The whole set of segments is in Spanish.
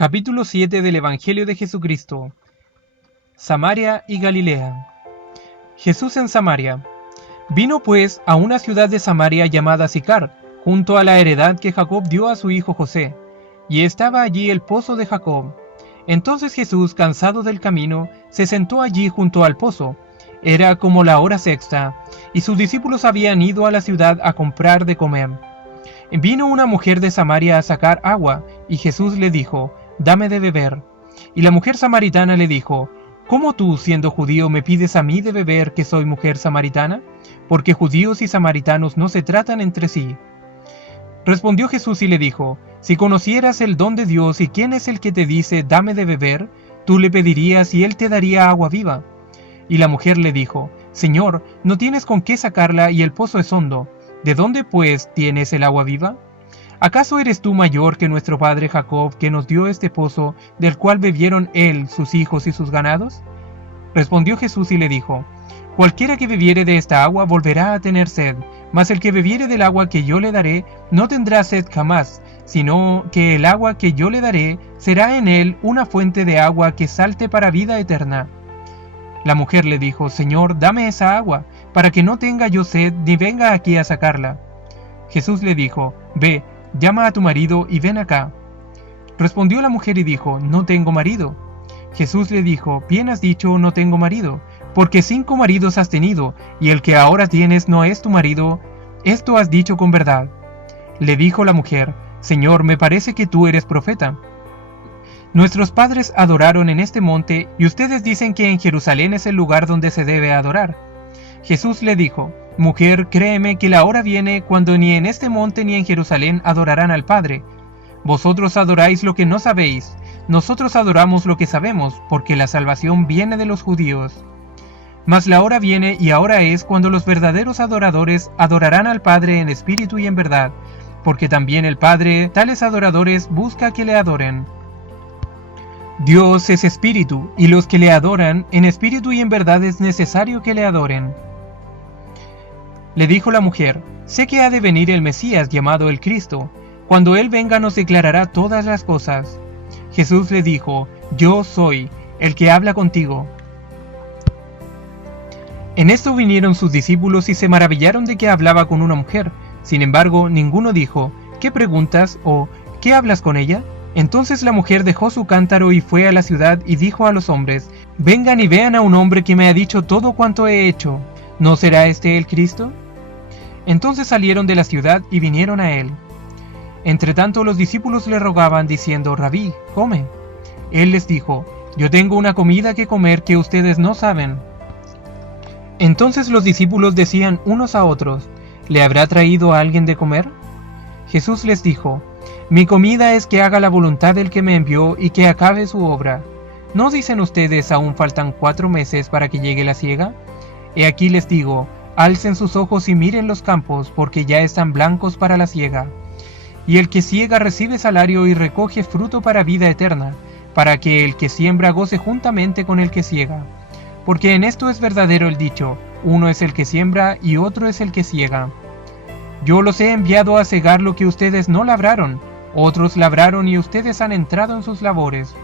Capítulo 7 del Evangelio de Jesucristo. Samaria y Galilea. Jesús en Samaria. Vino pues a una ciudad de Samaria llamada Sicar, junto a la heredad que Jacob dio a su hijo José, y estaba allí el pozo de Jacob. Entonces Jesús, cansado del camino, se sentó allí junto al pozo. Era como la hora sexta, y sus discípulos habían ido a la ciudad a comprar de comer. Vino una mujer de Samaria a sacar agua, y Jesús le dijo: «Dame de beber». Y la mujer samaritana le dijo: «¿Cómo tú, siendo judío, me pides a mí de beber, que soy mujer samaritana? Porque judíos y samaritanos no se tratan entre sí». Respondió Jesús y le dijo: «Si conocieras el don de Dios y quién es el que te dice: dame de beber, tú le pedirías y él te daría agua viva». Y la mujer le dijo: «Señor, no tienes con qué sacarla y el pozo es hondo. ¿De dónde, pues, tienes el agua viva? ¿Acaso eres tú mayor que nuestro padre Jacob, que nos dio este pozo, del cual bebieron él, sus hijos y sus ganados?» Respondió Jesús y le dijo: «Cualquiera que bebiere de esta agua volverá a tener sed, mas el que bebiere del agua que yo le daré no tendrá sed jamás, sino que el agua que yo le daré será en él una fuente de agua que salte para vida eterna». La mujer le dijo: «Señor, dame esa agua, para que no tenga yo sed ni venga aquí a sacarla». Jesús le dijo: «Ve, llama a tu marido y ven acá». Respondió la mujer y dijo: «No tengo marido». Jesús le dijo: «Bien has dicho, no tengo marido, porque 5 maridos has tenido, y el que ahora tienes no es tu marido. Esto has dicho con verdad». Le dijo la mujer: «Señor, me parece que tú eres profeta. Nuestros padres adoraron en este monte, y ustedes dicen que en Jerusalén es el lugar donde se debe adorar». Jesús le dijo: «Mujer, créeme que la hora viene cuando ni en este monte ni en Jerusalén adorarán al Padre. Vosotros adoráis lo que no sabéis, nosotros adoramos lo que sabemos, porque la salvación viene de los judíos. Mas la hora viene y ahora es cuando los verdaderos adoradores adorarán al Padre en espíritu y en verdad, porque también el Padre tales adoradores busca que le adoren. Dios es espíritu, y los que le adoran en espíritu y en verdad es necesario que le adoren». Le dijo la mujer: «Sé que ha de venir el Mesías, llamado el Cristo. Cuando él venga nos declarará todas las cosas». Jesús le dijo: «Yo soy el que habla contigo». En esto vinieron sus discípulos y se maravillaron de que hablaba con una mujer. Sin embargo, ninguno dijo: «¿Qué preguntas?», o «¿Qué hablas con ella?». Entonces la mujer dejó su cántaro y fue a la ciudad y dijo a los hombres: «Vengan y vean a un hombre que me ha dicho todo cuanto he hecho. ¿No será este el Cristo?». Entonces salieron de la ciudad y vinieron a él. Entretanto los discípulos le rogaban diciendo: «Rabí, come». Él les dijo: «Yo tengo una comida que comer que ustedes no saben». Entonces los discípulos decían unos a otros: «¿Le habrá traído a alguien de comer?». Jesús les dijo: «Mi comida es que haga la voluntad del que me envió y que acabe su obra. ¿No dicen ustedes: aún faltan 4 meses para que llegue la siega? He aquí les digo: alcen sus ojos y miren los campos, porque ya están blancos para la siega. Y el que siega recibe salario y recoge fruto para vida eterna, para que el que siembra goce juntamente con el que siega. Porque en esto es verdadero el dicho: uno es el que siembra y otro es el que siega. Yo los he enviado a segar lo que ustedes no labraron, otros labraron y ustedes han entrado en sus labores».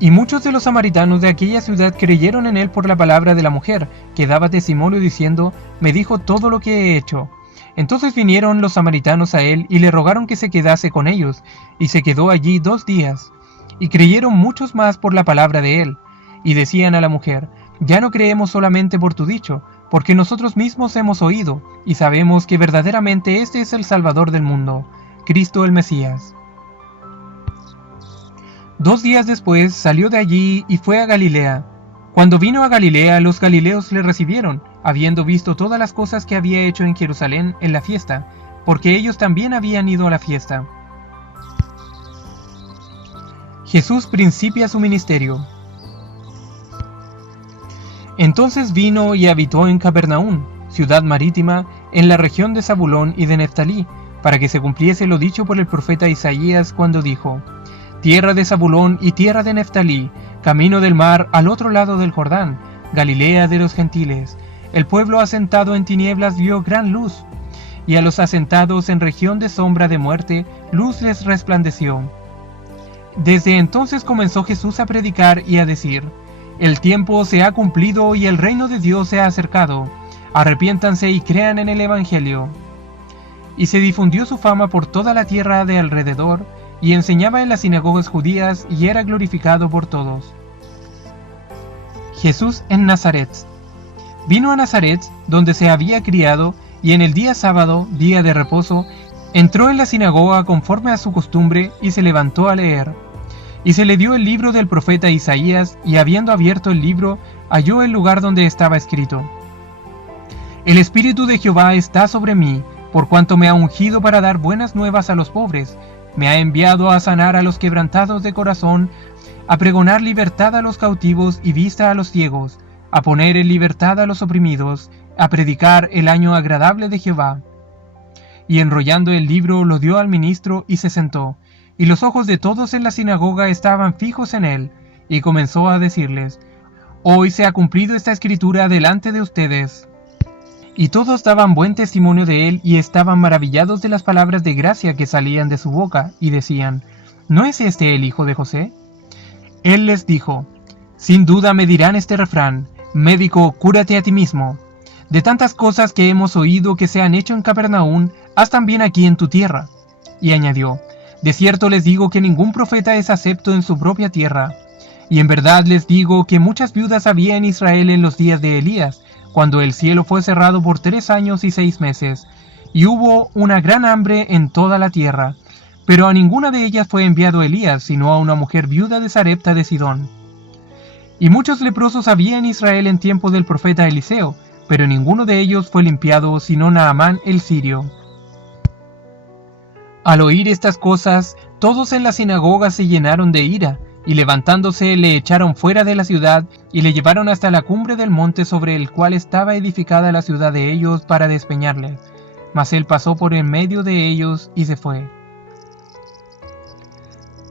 Y muchos de los samaritanos de aquella ciudad creyeron en él por la palabra de la mujer, que daba testimonio diciendo: «Me dijo todo lo que he hecho». Entonces vinieron los samaritanos a él y le rogaron que se quedase con ellos, y se quedó allí 2 días. Y creyeron muchos más por la palabra de él, y decían a la mujer: «Ya no creemos solamente por tu dicho, porque nosotros mismos hemos oído, y sabemos que verdaderamente este es el Salvador del mundo, Cristo el Mesías». 2 días después salió de allí y fue a Galilea. Cuando vino a Galilea, los galileos le recibieron, habiendo visto todas las cosas que había hecho en Jerusalén en la fiesta, porque ellos también habían ido a la fiesta. Jesús principia su ministerio. Entonces vino y habitó en Capernaum, ciudad marítima, en la región de Zabulón y de Neftalí, para que se cumpliese lo dicho por el profeta Isaías cuando dijo: «Tierra de Zabulón y tierra de Neftalí, camino del mar al otro lado del Jordán, Galilea de los gentiles. El pueblo asentado en tinieblas vio gran luz, y a los asentados en región de sombra de muerte, luz les resplandeció. Desde entonces comenzó Jesús a predicar y a decir: el tiempo se ha cumplido y el reino de Dios se ha acercado. Arrepiéntanse y crean en el Evangelio. Y se difundió su fama por toda la tierra de alrededor, y enseñaba en las sinagogas judías y era glorificado por todos. Jesús en Nazaret. Vino a Nazaret, donde se había criado, y en el día sábado, día de reposo, entró en la sinagoga conforme a su costumbre y se levantó a leer. Y se le dio el libro del profeta Isaías, y habiendo abierto el libro, halló el lugar donde estaba escrito: el Espíritu de Jehová está sobre mí, por cuanto me ha ungido para dar buenas nuevas a los pobres, me ha enviado a sanar a los quebrantados de corazón, a pregonar libertad a los cautivos y vista a los ciegos, a poner en libertad a los oprimidos, a predicar el año agradable de Jehová. Y enrollando el libro lo dio al ministro y se sentó. Y los ojos de todos en la sinagoga estaban fijos en él, y comenzó a decirles: hoy se ha cumplido esta escritura delante de ustedes. Y todos daban buen testimonio de él, y estaban maravillados de las palabras de gracia que salían de su boca, y decían: ¿no es este el hijo de José? Él les dijo: sin duda me dirán este refrán: médico, cúrate a ti mismo. De tantas cosas que hemos oído que se han hecho en Capernaum, haz también aquí en tu tierra. Y añadió: de cierto les digo que ningún profeta es acepto en su propia tierra. Y en verdad les digo que muchas viudas había en Israel en los días de Elías, cuando el cielo fue cerrado por 3 años y 6 meses, y hubo una gran hambre en toda la tierra. Pero a ninguna de ellas fue enviado Elías, sino a una mujer viuda de Sarepta de Sidón. Y muchos leprosos había en Israel en tiempo del profeta Eliseo, pero ninguno de ellos fue limpiado, sino Naamán el sirio. Al oír estas cosas, todos en la sinagoga se llenaron de ira, y levantándose le echaron fuera de la ciudad, y le llevaron hasta la cumbre del monte sobre el cual estaba edificada la ciudad de ellos para despeñarle. Mas él pasó por en medio de ellos y se fue.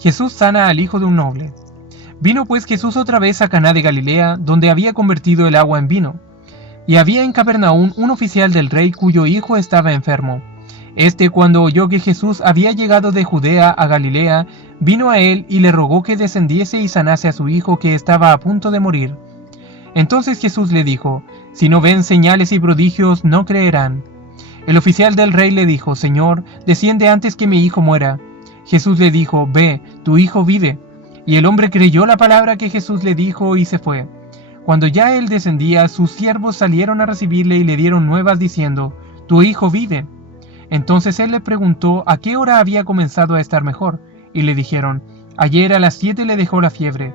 Jesús sana al hijo de un noble. Vino pues Jesús otra vez a Caná de Galilea, donde había convertido el agua en vino. Y había en Capernaum un oficial del rey cuyo hijo estaba enfermo. Este, cuando oyó que Jesús había llegado de Judea a Galilea, vino a él y le rogó que descendiese y sanase a su hijo que estaba a punto de morir. Entonces Jesús le dijo: si no ven señales y prodigios, no creerán. El oficial del rey le dijo: Señor, desciende antes que mi hijo muera. Jesús le dijo: ve, tu hijo vive. Y el hombre creyó la palabra que Jesús le dijo y se fue. Cuando ya él descendía, sus siervos salieron a recibirle y le dieron nuevas diciendo: tu hijo vive. Entonces él le preguntó a qué hora había comenzado a estar mejor, y le dijeron: ayer a las 7 le dejó la fiebre.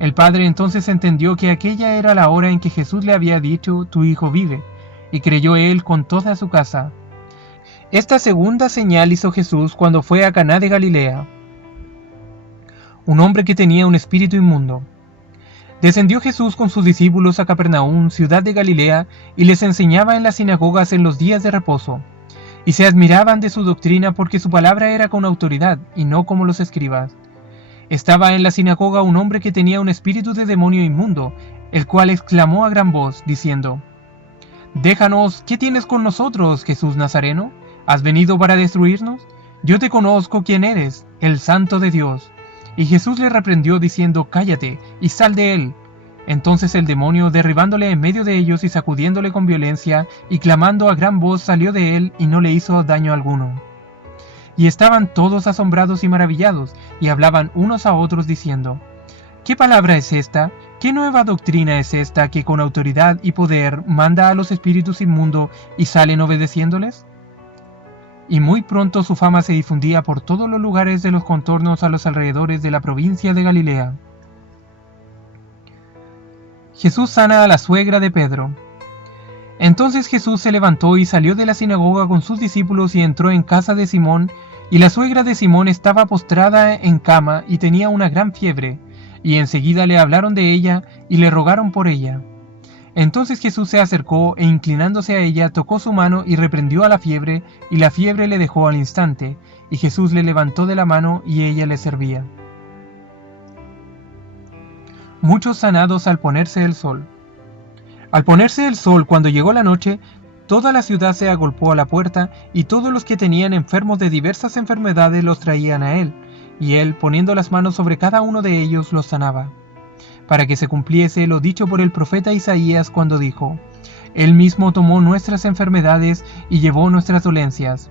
El padre entonces entendió que aquella era la hora en que Jesús le había dicho: tu hijo vive, y creyó él con toda su casa. Esta segunda señal hizo Jesús cuando fue a Caná de Galilea. Un hombre que tenía un espíritu inmundo. Descendió Jesús con sus discípulos a Capernaum, ciudad de Galilea, y les enseñaba en las sinagogas en los días de reposo. Y se admiraban de su doctrina porque su palabra era con autoridad, y no como los escribas. Estaba en la sinagoga un hombre que tenía un espíritu de demonio inmundo, el cual exclamó a gran voz, diciendo: déjanos, ¿qué tienes con nosotros, Jesús Nazareno? ¿Has venido para destruirnos? Yo te conozco quién eres, el Santo de Dios. Y Jesús le reprendió diciendo: cállate, y sal de él. Entonces el demonio, derribándole en medio de ellos y sacudiéndole con violencia, y clamando a gran voz, salió de él y no le hizo daño alguno. Y estaban todos asombrados y maravillados, y hablaban unos a otros diciendo: ¿qué palabra es esta? ¿Qué nueva doctrina es esta que con autoridad y poder manda a los espíritus inmundos y salen obedeciéndoles? Y muy pronto su fama se difundía por todos los lugares de los contornos a los alrededores de la provincia de Galilea. Jesús sana a la suegra de Pedro. Entonces Jesús se levantó y salió de la sinagoga con sus discípulos y entró en casa de Simón, y la suegra de Simón estaba postrada en cama y tenía una gran fiebre, y enseguida le hablaron de ella y le rogaron por ella. Entonces Jesús se acercó e inclinándose a ella tocó su mano y reprendió a la fiebre, y la fiebre le dejó al instante, y Jesús le levantó de la mano y ella le servía. Muchos sanados al ponerse el sol. Al ponerse el sol, cuando llegó la noche, Toda la ciudad se agolpó a la puerta, y todos los que tenían enfermos de diversas enfermedades los traían a él, y él, poniendo las manos sobre cada uno de ellos, los sanaba. Para que se cumpliese lo dicho por el profeta Isaías cuando dijo: Él mismo tomó nuestras enfermedades y llevó nuestras dolencias.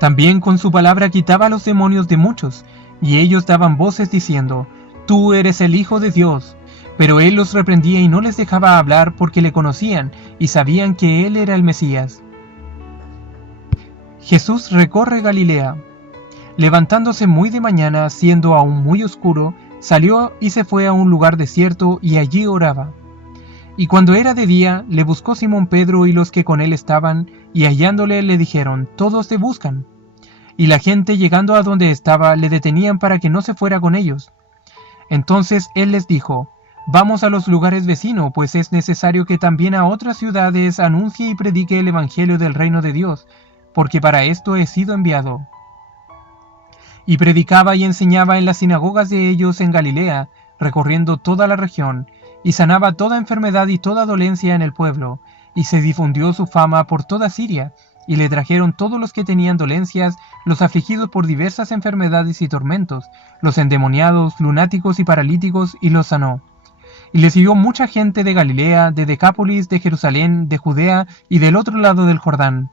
También con su palabra quitaba los demonios de muchos, y ellos daban voces diciendo: Tú eres el Hijo de Dios. Pero él los reprendía y no les dejaba hablar porque le conocían y sabían que él era el Mesías. Jesús recorre Galilea. Levantándose muy de mañana, siendo aún muy oscuro, salió y se fue a un lugar desierto y allí oraba. Y cuando era de día, le buscó Simón Pedro y los que con él estaban, y hallándole le dijeron: Todos te buscan. Y la gente, llegando a donde estaba, le detenían para que no se fuera con ellos. Entonces él les dijo: Vamos a los lugares vecinos, pues es necesario que también a otras ciudades anuncie y predique el evangelio del reino de Dios, porque para esto he sido enviado. Y predicaba y enseñaba en las sinagogas de ellos en Galilea, recorriendo toda la región, y sanaba toda enfermedad y toda dolencia en el pueblo, y se difundió su fama por toda Siria, y le trajeron todos los que tenían dolencias, los afligidos por diversas enfermedades y tormentos, los endemoniados, lunáticos y paralíticos, y los sanó. Y le siguió mucha gente de Galilea, de Decápolis, de Jerusalén, de Judea y del otro lado del Jordán.